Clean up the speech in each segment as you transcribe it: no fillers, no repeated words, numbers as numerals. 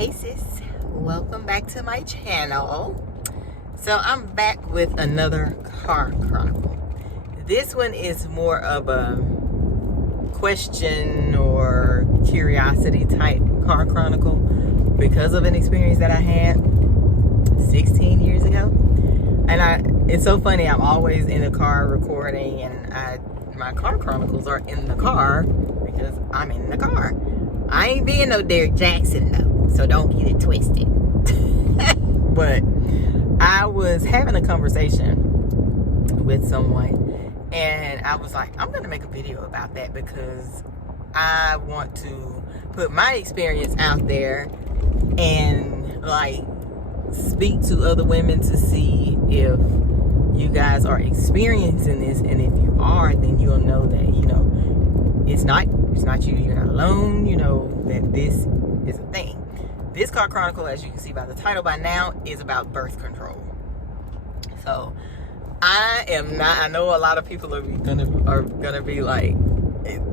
Hey sis, welcome back to my channel. So I'm back with another car chronicle. This one is more of a question or curiosity type car chronicle because of an experience that I had 16 years ago. And it's so funny, I'm always in the car recording, and my car chronicles are in the car because I'm in the car. I ain't being no Derek Jackson though, so don't get it twisted. But I was having a conversation with someone, and I was like, I'm gonna make a video about that because I want to put my experience out there and like speak to other women to see if you guys are experiencing this, and if you are, then you'll know that, you know, it's not you, you're not alone, you know, that this is a thing. This car chronicle, as you can see by the title by now, is about birth control. So I am not, I know a lot of people are gonna be like,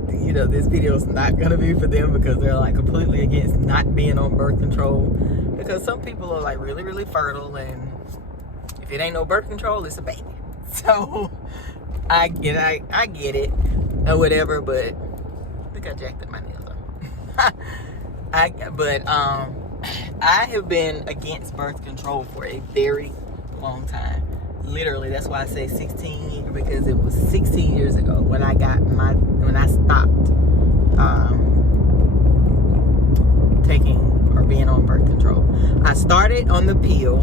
you know, this video is not gonna be for them because they're like completely against not being on birth control, because some people are like really fertile, and if it ain't no birth control, it's a baby. So I get it or whatever, but I think I jacked up my nails though. I have been against birth control for a very long time. Literally, that's why I say 16 years, because it was 16 years ago when I stopped taking or being on birth control. I started on the pill,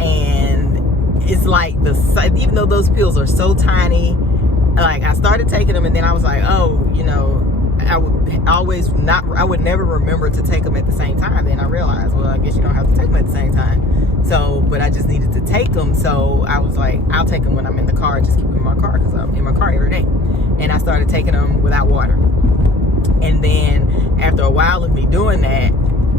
and it's like even though those pills are so tiny, like I started taking them, and then I was like, oh, you know, I would never remember to take them at the same time. Then I realized, well, I guess you don't have to take them at the same time. So, but I just needed to take them. So I was like, I'll take them when I'm in the car. Just keep them in my car because I'm in my car every day. And I started taking them without water. And then after a while of me doing that,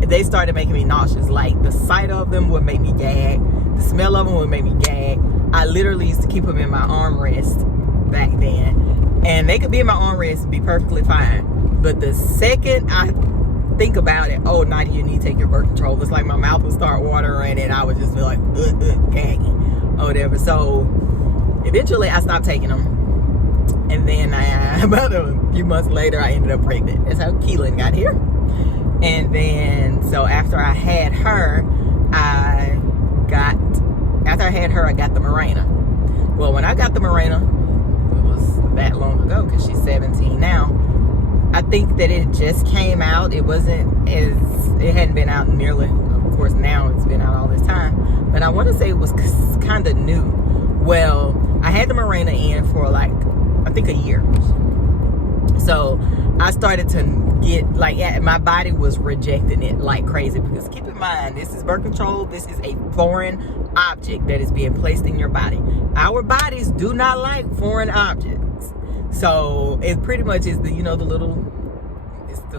they started making me nauseous. Like the sight of them would make me gag. The smell of them would make me gag. I literally used to keep them in my armrest back then. And they could be in my armrest and be perfectly fine. But the second I think about it, oh, Nadia, you need to take your birth control. It's like my mouth would start watering, and I would just be like, gagging or whatever. So eventually I stopped taking them. And then about a few months later, I ended up pregnant. That's how Keelan got here. And then, so after I had her, I got the Mirena. Well, when I got the Mirena, it was that long ago because she's 17 now. I think that it just came out. It hadn't been out nearly, of course now it's been out all this time, but I want to say it was kind of new. Well, I had the Mirena in for like, I think a year. So I started to get like, my body was rejecting it like crazy, because keep in mind, this is birth control. This is a foreign object that is being placed in your body. Our bodies do not like foreign objects. So it pretty much is the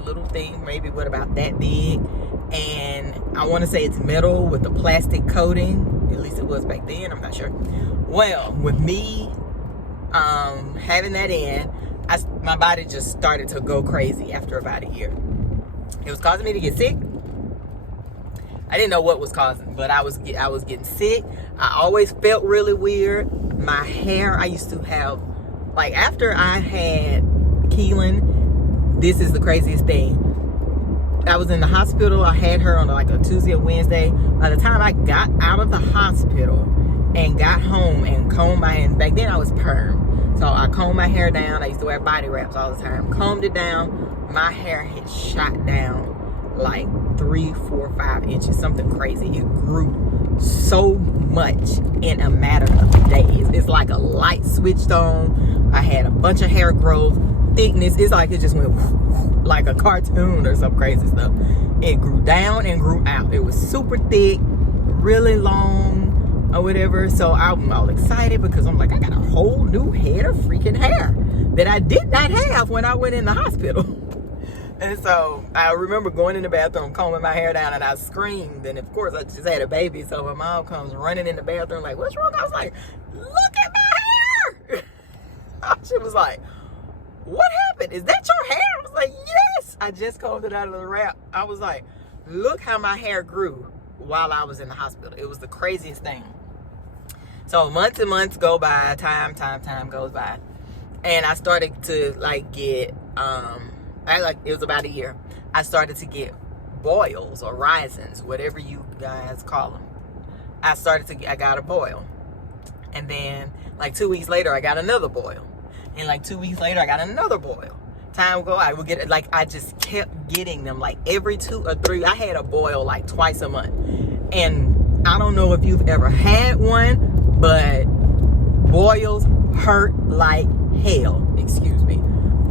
little thing, maybe what about that big, and I want to say it's metal with a plastic coating. At least it was back then. I'm not sure. Well, with me having that in, my body just started to go crazy after about a year. It was causing me to get sick. I didn't know what was causing, but I was getting sick. I always felt really weird. My hair, I used to have, like, after I had Keelan, this is the craziest thing. I was in the hospital. I had her on like a Tuesday or Wednesday. By the time I got out of the hospital and got home and combed my hair, back then I was perm. So I combed my hair down. I used to wear body wraps all the time. Combed it down. My hair had shot down like 3, 4, 5 inches. Something crazy. It grew so much in a matter of days. It's like a light switched on. I had a bunch of hair growth. Thickness, it's like it just went like a cartoon or some crazy stuff. It grew down and grew out. It was super thick, really long or whatever. So I'm all excited because I'm like, I got a whole new head of freaking hair that I did not have when I went in the hospital. And so I remember going in the bathroom, combing my hair down, and I screamed. And of course I just had a baby, so my mom comes running in the bathroom like, what's wrong? I was like, look at my hair. She was like, what happened? Is that your hair? I was like, yes. I just combed it out of the wrap. I was like, look how my hair grew while I was in the hospital. It was the craziest thing. So months and months go by, time goes by, and I started to like get it was about a year. I started to get boils or risings, whatever you guys call them. I got a boil, and then like 2 weeks later I got another boil, and like 2 weeks later I got another boil. Time go, I would get it, like I just kept getting them like every 2 or 3. I had a boil like twice a month, and I don't know if you've ever had one, but boils hurt like hell, excuse me,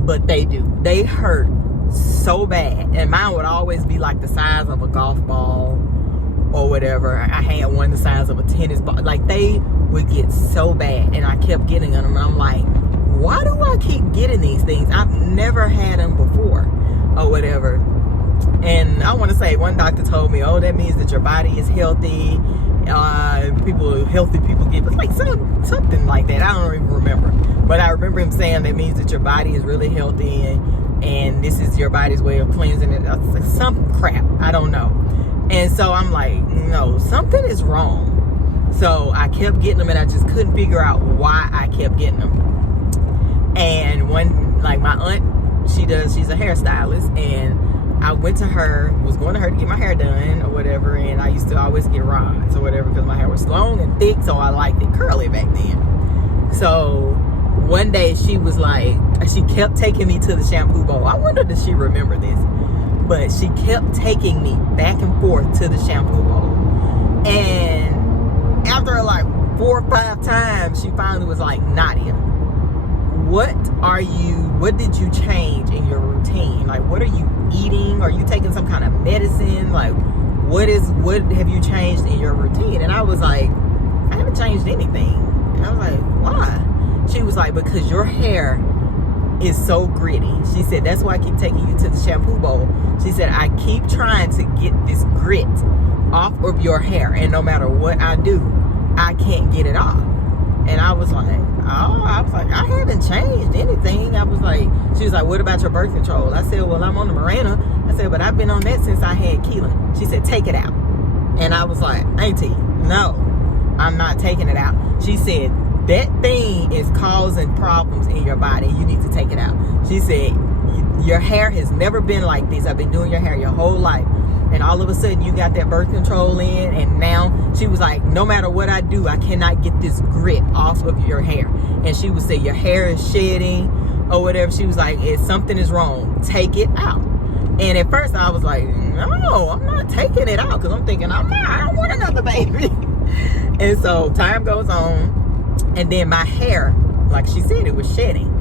but they do. They hurt so bad, and mine would always be like the size of a golf ball or whatever. I had one the size of a tennis ball. Like they would get so bad, and I kept getting them, and I'm like, why do I keep getting these things? I've never had them before or whatever. And I want to say one doctor told me, oh, that means that your body is healthy. Healthy people get, but like something like that. I don't even remember, but I remember him saying that means that your body is really healthy, and this is your body's way of cleansing it. Like some crap, I don't know. And so I'm like, no, something is wrong. So I kept getting them, and I just couldn't figure out why I kept getting them. And one, like my aunt, she's a hairstylist, and I was going to her to get my hair done or whatever, and I used to always get rods or whatever because my hair was long and thick, so I liked it curly back then. So one day she was like, she kept taking me to the shampoo bowl. I wondered if she remembered this, but she kept taking me back and forth to the shampoo bowl. And after like 4 or 5 times, she finally was like, Nadia, what did you change in your routine? Like, what are you eating? Are you taking some kind of medicine? Like, what have you changed in your routine? And I was like, I haven't changed anything. And I was like, why? She was like, because your hair is so gritty. She said, that's why I keep taking you to the shampoo bowl. She said, I keep trying to get this grit off of your hair, and no matter what I do, I can't get it off. And I was like, I haven't changed anything. I was like, she was like, what about your birth control? I said, well, I'm on the Mirena. I said, but I've been on that since I had Keelan. She said, take it out. And I was like, Auntie, no, I'm not taking it out. She said, that thing is causing problems in your body. You need to take it out. She said, your hair has never been like this. I've been doing your hair your whole life. And all of a sudden you got that birth control in, and now she was like, no matter what I do, I cannot get this grit off of your hair. And she would say, your hair is shedding or whatever. She was like, if something is wrong, take it out. And at first I was like, no, I'm not taking it out, because I'm thinking, I don't want another baby. And so time goes on, and then my hair, like she said, it was shedding.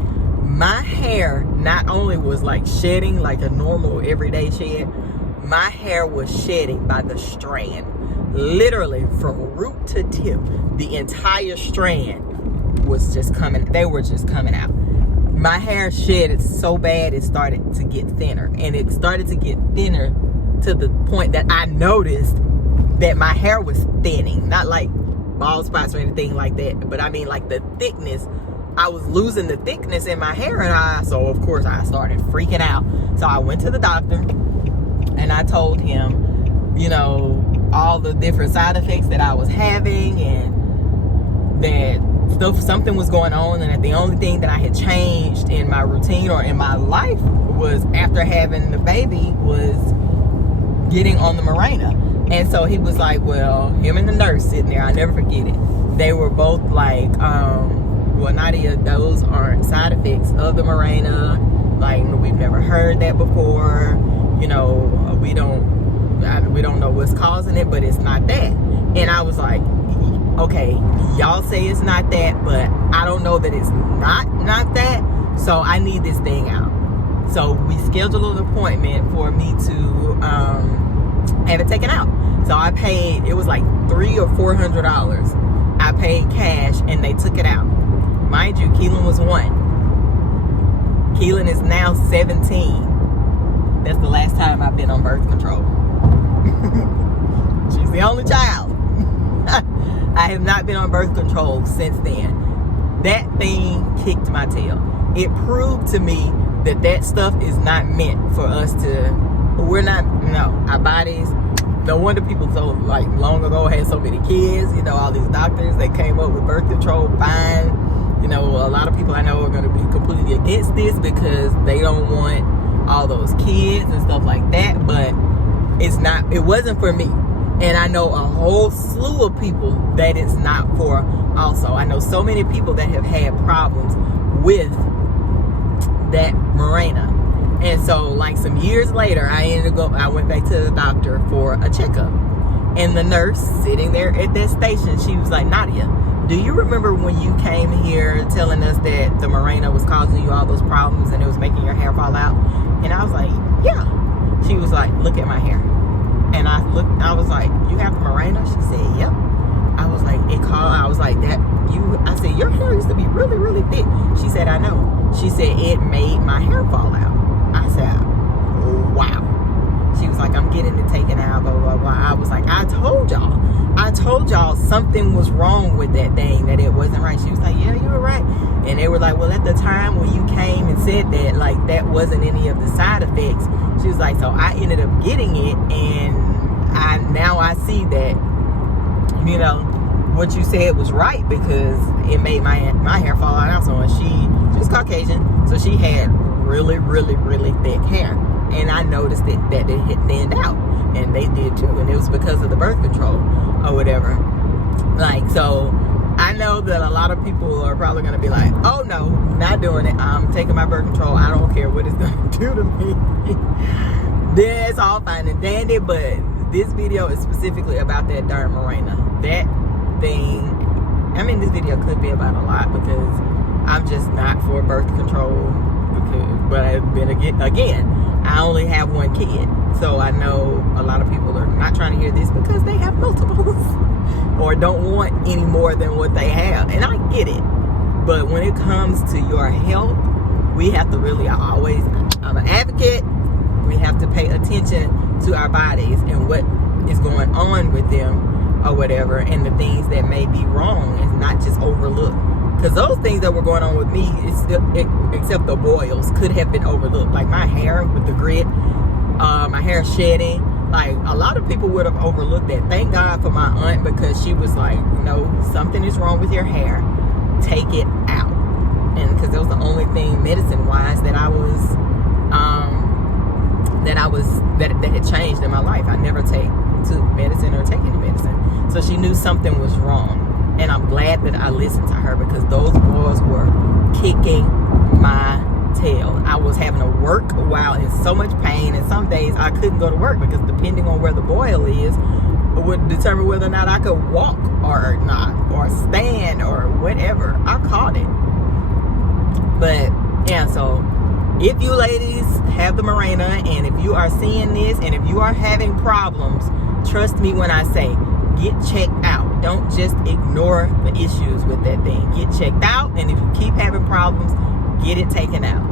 My hair not only was like shedding like a normal everyday shed, my hair was shedding by the strand. Literally from root to tip, the entire strand was just coming, they were just coming out. My hair shedded so bad it started to get thinner, and it started to get thinner to the point that I noticed that my hair was thinning. Not like bald spots or anything like that, but I mean like the thickness. I was losing the thickness in my hair, and so of course I started freaking out. So I went to the doctor, and I told him, you know, all the different side effects that I was having, and that something was going on, and that the only thing that I had changed in my routine or in my life was, after having the baby, was getting on the Mirena. And so he was like, well, him and the nurse sitting there, I never forget it, they were both like, well, Nadia, those aren't side effects of the Mirena. Like, we've never heard that before. You know, we don't know what's causing it, but it's not that. And I was like, okay, y'all say it's not that, but I don't know that it's not that. So I need this thing out. So we scheduled an appointment for me to have it taken out. So I paid, it was like $300 or $400. I paid cash, and they took it out. Mind you, Keelan was 1. Keelan is now 17. That's the last time I've been on birth control. She's the only child. I have not been on birth control since then. That thing kicked my tail. It proved to me that stuff is not meant for us to we're not, our bodies, no wonder people so like long ago had so many kids, all these doctors that came up with birth control, fine. A lot of people I know are going to be completely against this because they don't want all those kids and stuff like that, but it wasn't for me. And I know a whole slew of people that it's not for also. I know so many people that have had problems with that Mirena. And so like some years later, I went back to the doctor for a checkup. And the nurse sitting there at that station, she was like, Nadia, do you remember when you came here telling us that the Mirena was causing you all those problems and it was making your hair fall out? And I was like, yeah. She was like, look at my hair. And I was like, you have the Mirena? She said, yep. I was like, I said, your hair used to be really, really thick. She said, I know. She said, it made my hair fall out. I said, wow. She was like, I'm getting it taken out, blah, blah, blah. I was like, I told y'all something was wrong with that thing, that it wasn't right. She was like, yeah, you were right. And they were like, well, at the time when you came and said that, like, that wasn't any of the side effects. She was like, so I ended up getting it, and now I see that, what you said was right, because it made my hair fall out also. And she's Caucasian, so she had really, really, really thick hair. And I noticed that it had thinned out, and they did too, and it was because of the birth control or whatever. Like, so I know that a lot of people are probably going to be like, oh no, not doing it. I'm taking my birth control. I don't care what it's going to do to me. Then it's all fine and dandy, but this video is specifically about that darn Mirena. That thing, this video could be about a lot, because I'm just not for birth control. But then again, I only have one kid. So I know a lot of people are not trying to hear this because they have multiples or don't want any more than what they have. And I get it. But when it comes to your health, we have to really I'm an advocate. We have to pay attention to our bodies and what is going on with them or whatever, and the things that may be wrong, and not just overlook. Because those things that were going on with me, except the boils, could have been overlooked. Like my hair with the grit, my hair shedding. Like, a lot of people would have overlooked that. Thank God for my aunt, because she was like, something is wrong with your hair. Take it out. And because that was the only thing medicine-wise that that had changed in my life. I never took medicine or take any medicine. So she knew something was wrong. And I'm glad that I listened to her, because those boys were kicking my tail. I was having to work while in so much pain, and some days I couldn't go to work, because depending on where the boil is would determine whether or not I could walk or not, or stand or whatever. I caught it. But yeah, so if you ladies have the Mirena, and if you are seeing this, and if you are having problems, trust me when I say, get checked out. Don't just ignore the issues with that thing. Get checked out, and if you keep having problems, get it taken out.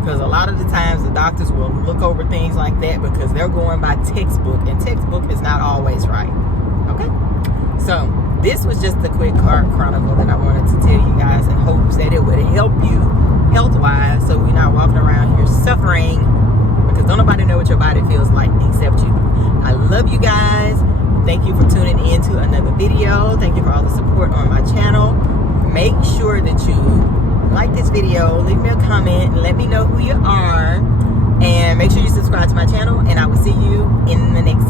Because a lot of the times the doctors will look over things like that because they're going by textbook, and textbook is not always right. Okay? So this was just a quick chronicle that I wanted to tell you guys, in hopes that it would help you health-wise, so we're not walking around here suffering, because don't nobody know what your body feels like except you. I love you guys. Thank you for tuning in to another video. Thank you for all the support on my channel. Make sure that you like this video, leave me a comment, and let me know who you are. And make sure you subscribe to my channel, and I will see you in the next